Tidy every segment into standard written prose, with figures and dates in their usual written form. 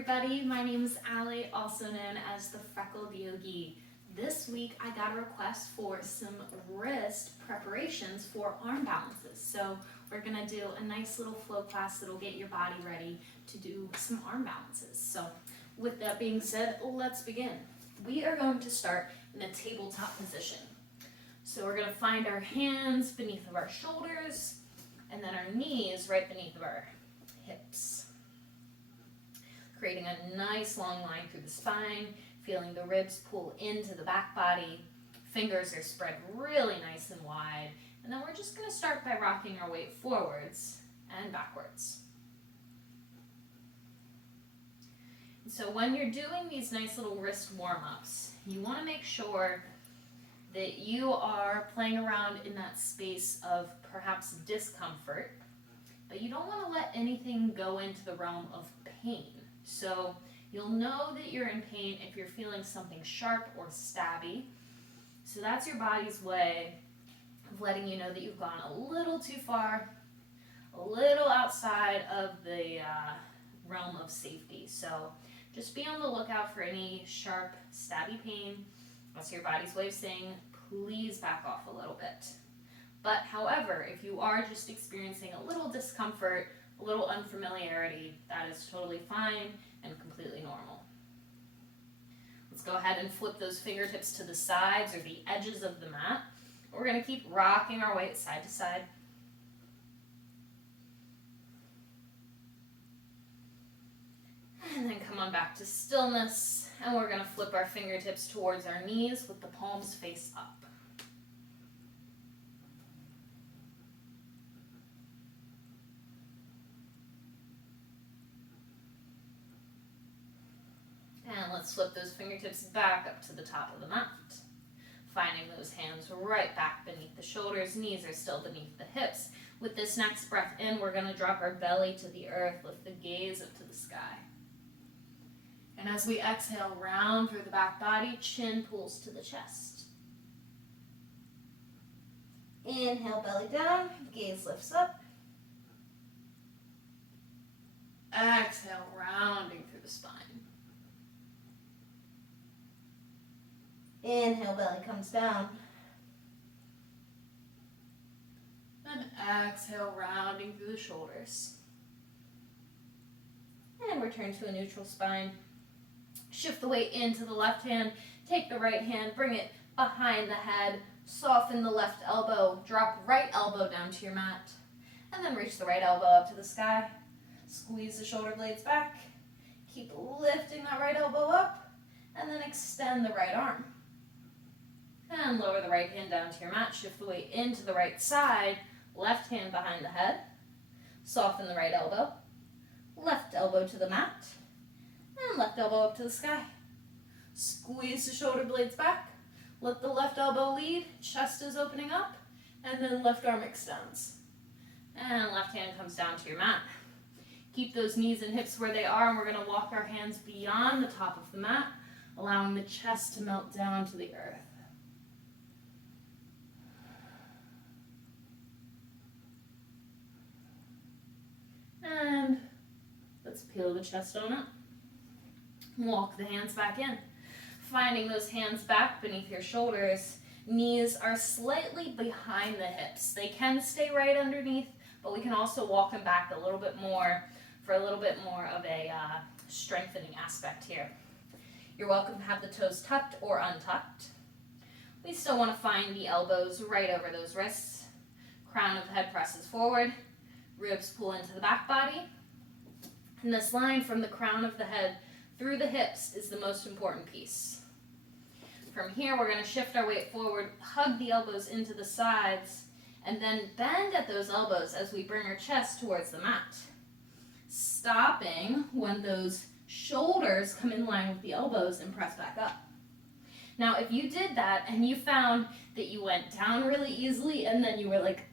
everybody, my name is Allie, also known as the Freckled Yogi. This week I got a request for some wrist preparations for arm balances. So we're going to do a nice little flow class that'll get your body ready to do some arm balances. So with that being said, let's begin. We are going to start in a tabletop position. So we're going to find our hands beneath of our shoulders and then our knees right beneath of our hips. Creating a nice long line through the spine, feeling the ribs pull into the back body. Fingers are spread really nice and wide. And then we're just going to start by rocking our weight forwards and backwards. And so when you're doing these nice little wrist warm-ups, you want to make sure that you are playing around in that space of perhaps discomfort, but you don't want to let anything go into the realm of pain. So you'll know that you're in pain if you're feeling something sharp or stabby. So that's your body's way of letting you know that you've gone a little too far, a little outside of the realm of safety. So just be on the lookout for any sharp, stabby pain. That's your body's way of saying, please back off a little bit. But however, if you are just experiencing a little discomfort, a little unfamiliarity, that is totally fine and completely normal. Let's go ahead and flip those fingertips to the sides or the edges of the mat. We're going to keep rocking our weight side to side. And then come on back to stillness, and we're going to flip our fingertips towards our knees with the palms face up. And let's flip those fingertips back up to the top of the mat. Finding those hands right back beneath the shoulders, knees are still beneath the hips. With this next breath in, we're going to drop our belly to the earth, lift the gaze up to the sky. And as we exhale, round through the back body, chin pulls to the chest. Inhale, belly down, gaze lifts up. Exhale, rounding through the spine. Inhale, belly comes down. And exhale, rounding through the shoulders. And return to a neutral spine. Shift the weight into the left hand. Take the right hand, bring it behind the head. Soften the left elbow. Drop right elbow down to your mat. And then reach the right elbow up to the sky. Squeeze the shoulder blades back. Keep lifting that right elbow up. And then extend the right arm. And lower the right hand down to your mat. Shift the weight into the right side. Left hand behind the head. Soften the right elbow. Left elbow to the mat. And left elbow up to the sky. Squeeze the shoulder blades back. Let the left elbow lead. Chest is opening up. And then left arm extends. And left hand comes down to your mat. Keep those knees and hips where they are. And we're going to walk our hands beyond the top of the mat, allowing the chest to melt down to the earth. And let's peel the chest on up. Walk the hands back in. Finding those hands back beneath your shoulders. Knees are slightly behind the hips. They can stay right underneath, but we can also walk them back a little bit more for a little bit more of a strengthening aspect here. You're welcome to have the toes tucked or untucked. We still want to find the elbows right over those wrists. Crown of the head presses forward. Ribs pull into the back body. And this line from the crown of the head through the hips is the most important piece. From here, we're going to shift our weight forward, hug the elbows into the sides, and then bend at those elbows as we bring our chest towards the mat. Stopping when those shoulders come in line with the elbows and press back up. Now, if you did that and you found that you went down really easily and then you were like,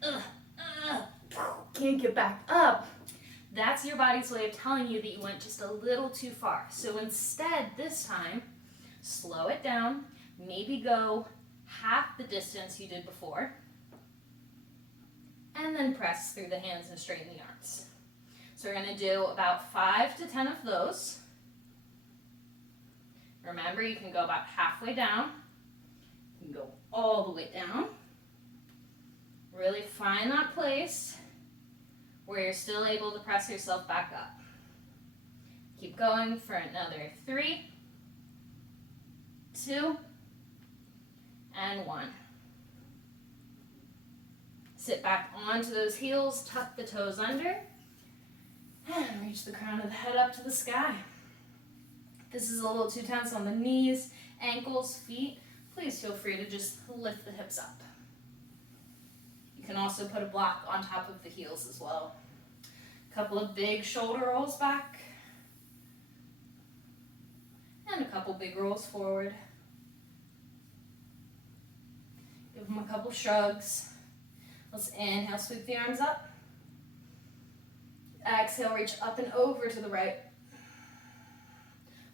can't get back up, that's your body's way of telling you that you went just a little too far. So instead, this time, slow it down, maybe go half the distance you did before, and then press through the hands and straighten the arms. So we're going to do about 5 to 10 of those. Remember, you can go about halfway down. You can go all the way down. Really find that place where you're still able to press yourself back up. Keep going for another 3, 2, and 1. Sit back onto those heels, tuck the toes under, and reach the crown of the head up to the sky. If this is a little too tense on the knees, ankles, feet, please feel free to just lift the hips up. You can also put a block on top of the heels as well. A couple of big shoulder rolls back, and a couple big rolls forward. Give them a couple shrugs. Let's inhale, sweep the arms up. Exhale, reach up and over to the right.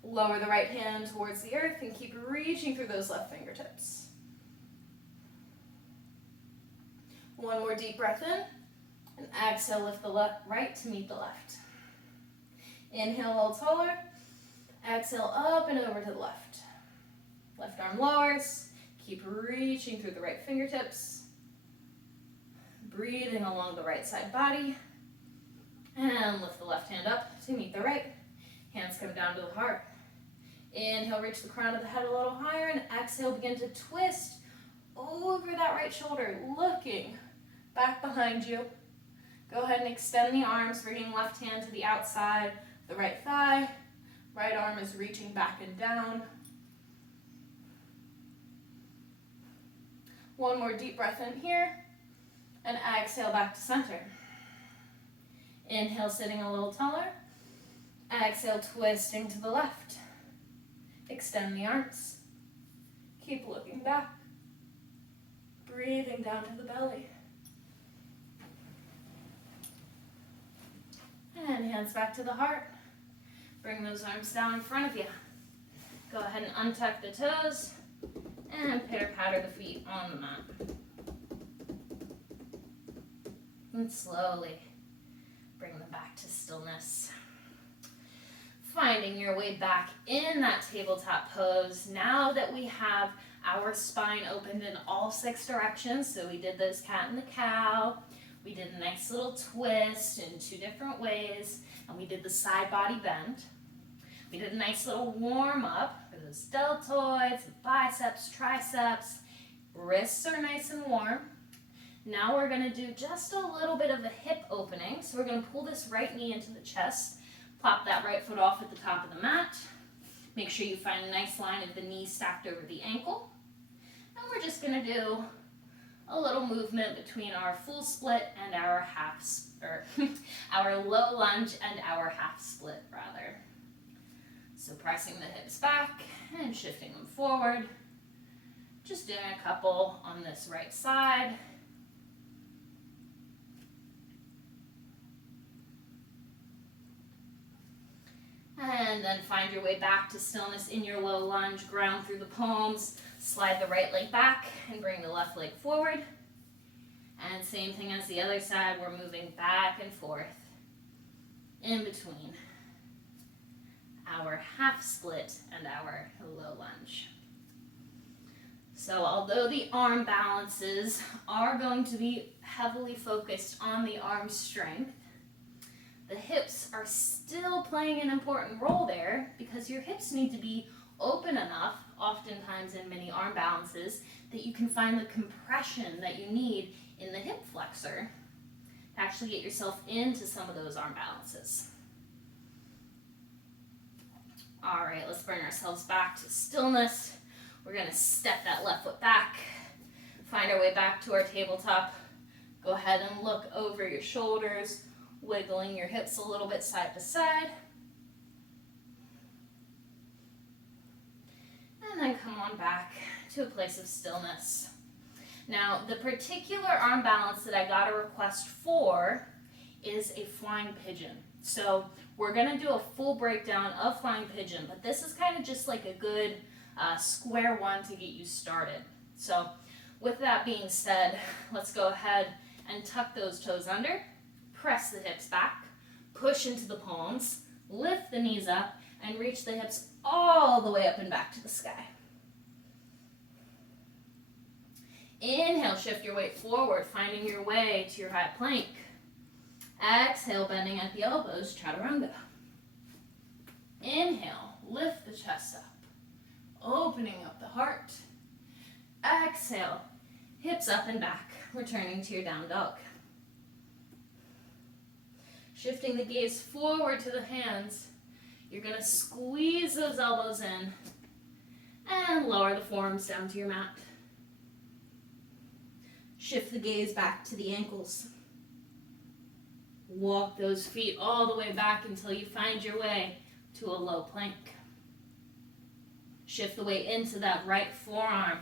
Lower the right hand towards the earth and keep reaching through those left fingertips. One more deep breath in, and exhale, lift the right to meet the left. Inhale, a little taller. Exhale, up and over to the left. Left arm lowers. Keep reaching through the right fingertips. Breathing along the right side body. And lift the left hand up to meet the right. Hands come down to the heart. Inhale, reach the crown of the head a little higher, and exhale, begin to twist over that right shoulder, looking back behind you. Go ahead and extend the arms, bringing left hand to the outside, the right thigh. Right arm is reaching back and down. One more deep breath in here, and exhale back to center. Inhale, sitting a little taller. Exhale, twisting to the left. Extend the arms. Keep looking back. Breathing down to the belly. And hands back to the heart. Bring those arms down in front of you. Go ahead and untuck the toes and pitter-patter the feet on the mat. And slowly bring them back to stillness. Finding your way back in that tabletop pose. Now that we have our spine opened in all 6 directions, so we did those cat and the cow, we did a nice little twist in 2 different ways, and we did the side body bend. We did a nice little warm up for those deltoids, biceps, triceps. Wrists are nice and warm. Now we're going to do just a little bit of a hip opening. So we're going to pull this right knee into the chest. Plop that right foot off at the top of the mat. Make sure you find a nice line of the knee stacked over the ankle. And we're just going to do a little movement between our full split and our our low lunge and our half split rather. So pressing the hips back and shifting them forward. Just doing a couple on this right side. And then find your way back to stillness in your low lunge. Ground through the palms. Slide the right leg back and bring the left leg forward. And same thing as the other side. We're moving back and forth in between our half split and our low lunge. So although the arm balances are going to be heavily focused on the arm strength, the hips are still playing an important role there because your hips need to be open enough, oftentimes in many arm balances, that you can find the compression that you need in the hip flexor to actually get yourself into some of those arm balances. All right, let's bring ourselves back to stillness. We're going to step that left foot back, find our way back to our tabletop. Go ahead and look over your shoulders, wiggling your hips a little bit side to side. And then come on back to a place of stillness. Now, the particular arm balance that I got a request for is a flying pigeon. So we're going to do a full breakdown of flying pigeon, but this is kind of just like a good square one to get you started. So with that being said, let's go ahead and tuck those toes under, press the hips back, push into the palms, lift the knees up, and reach the hips all the way up and back to the sky. Inhale, shift your weight forward, finding your way to your high plank. Exhale, bending at the elbows, chaturanga. Inhale, lift the chest up, opening up the heart. Exhale, hips up and back, returning to your down dog. Shifting the gaze forward to the hands, you're going to squeeze those elbows in and lower the forearms down to your mat. Shift the gaze back to the ankles. Walk those feet all the way back until you find your way to a low plank. Shift the weight into that right forearm.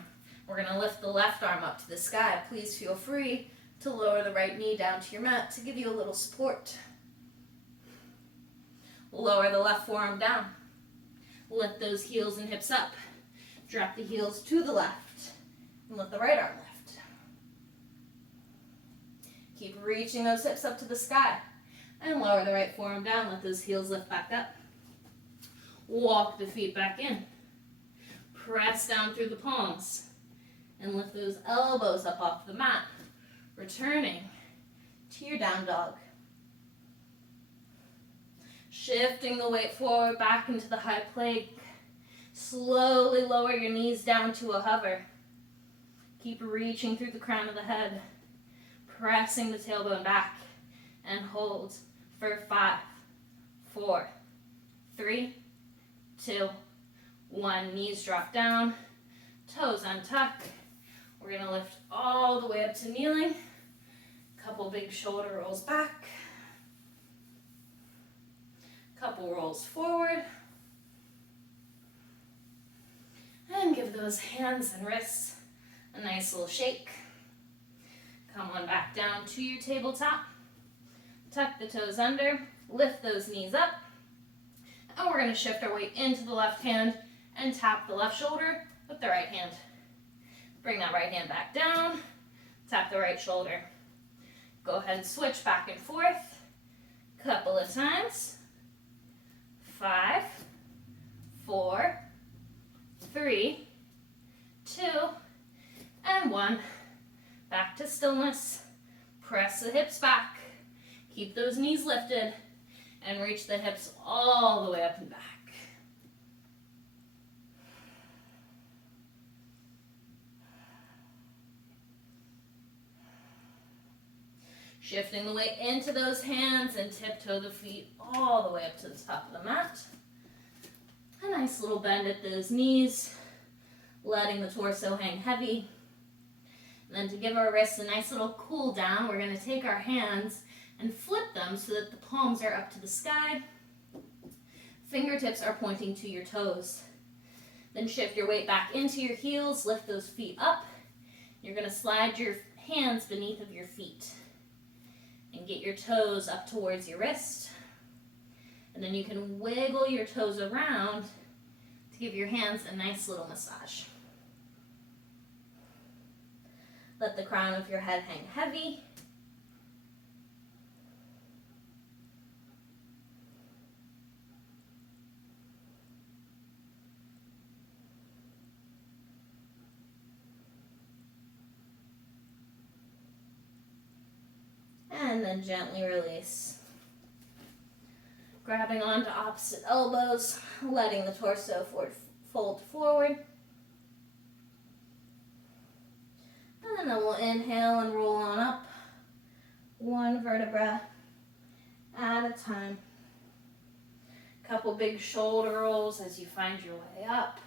We're going to lift the left arm up to the sky. Please feel free to lower the right knee down to your mat to give you a little support. Lower the left forearm down. Lift those heels and hips up. Drop the heels to the left. And lift the right arm lift. Keep reaching those hips up to the sky. And lower the right forearm down. Let those heels lift back up. Walk the feet back in. Press down through the palms. And lift those elbows up off the mat. Returning to your down dog. Shifting the weight forward back into the high plank. Slowly lower your knees down to a hover. Keep reaching through the crown of the head. Pressing the tailbone back. And hold for 5, 4, 3, 2, 1. Knees drop down. Toes untuck. We're going to lift all the way up to kneeling. Couple big shoulder rolls back. Couple rolls forward. And give those hands and wrists a nice little shake. Come on back down to your tabletop. Tuck the toes under. Lift those knees up. And we're going to shift our weight into the left hand and tap the left shoulder with the right hand. Bring that right hand back down. Tap the right shoulder. Go ahead and switch back and forth. Couple of times. 5, 4, 3, 2, and 1. Back to stillness. Press the hips back. Keep those knees lifted. And reach the hips all the way up and back. Shifting the weight into those hands and tiptoe the feet all the way up to the top of the mat. A nice little bend at those knees, letting the torso hang heavy. And then to give our wrists a nice little cool down, we're going to take our hands and flip them so that the palms are up to the sky. Fingertips are pointing to your toes. Then shift your weight back into your heels, lift those feet up. You're going to slide your hands beneath of your feet. And get your toes up towards your wrist. And then you can wiggle your toes around to give your hands a nice little massage. Let the crown of your head hang heavy. And then gently release. Grabbing onto opposite elbows, letting the torso fold forward. And then we'll inhale and roll on up, one vertebra at a time. Couple big shoulder rolls as you find your way up.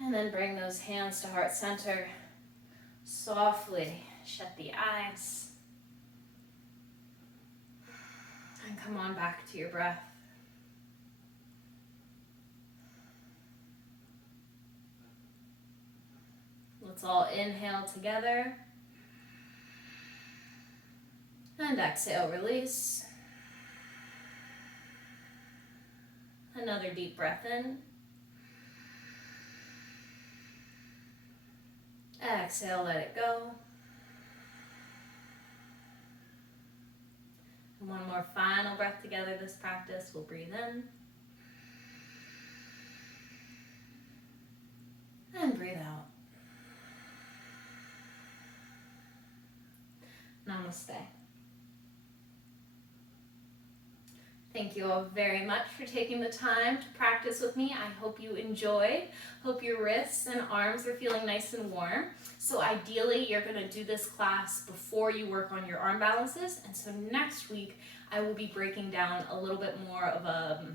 And then bring those hands to heart center. Softly shut the eyes. And come on back to your breath. Let's all inhale together. And exhale, release. Another deep breath in. Exhale, let it go. And one more final breath together this practice. We'll breathe in. And breathe out. Namaste. Thank you all very much for taking the time to practice with me. I hope you enjoyed. Hope your wrists and arms are feeling nice and warm. So ideally, you're going to do this class before you work on your arm balances. And so next week, I will be breaking down a little bit more of a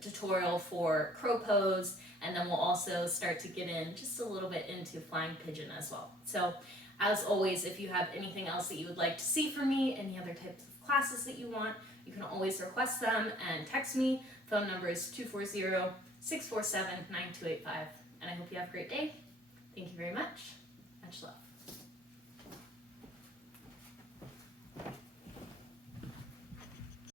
tutorial for crow pose, and then we'll also start to get in just a little bit into flying pigeon as well. So as always, if you have anything else that you would like to see from me, any other types of classes that you want, you can always request them and text me. Phone number is 240-647-9285. And I hope you have a great day. Thank you very much. Much love.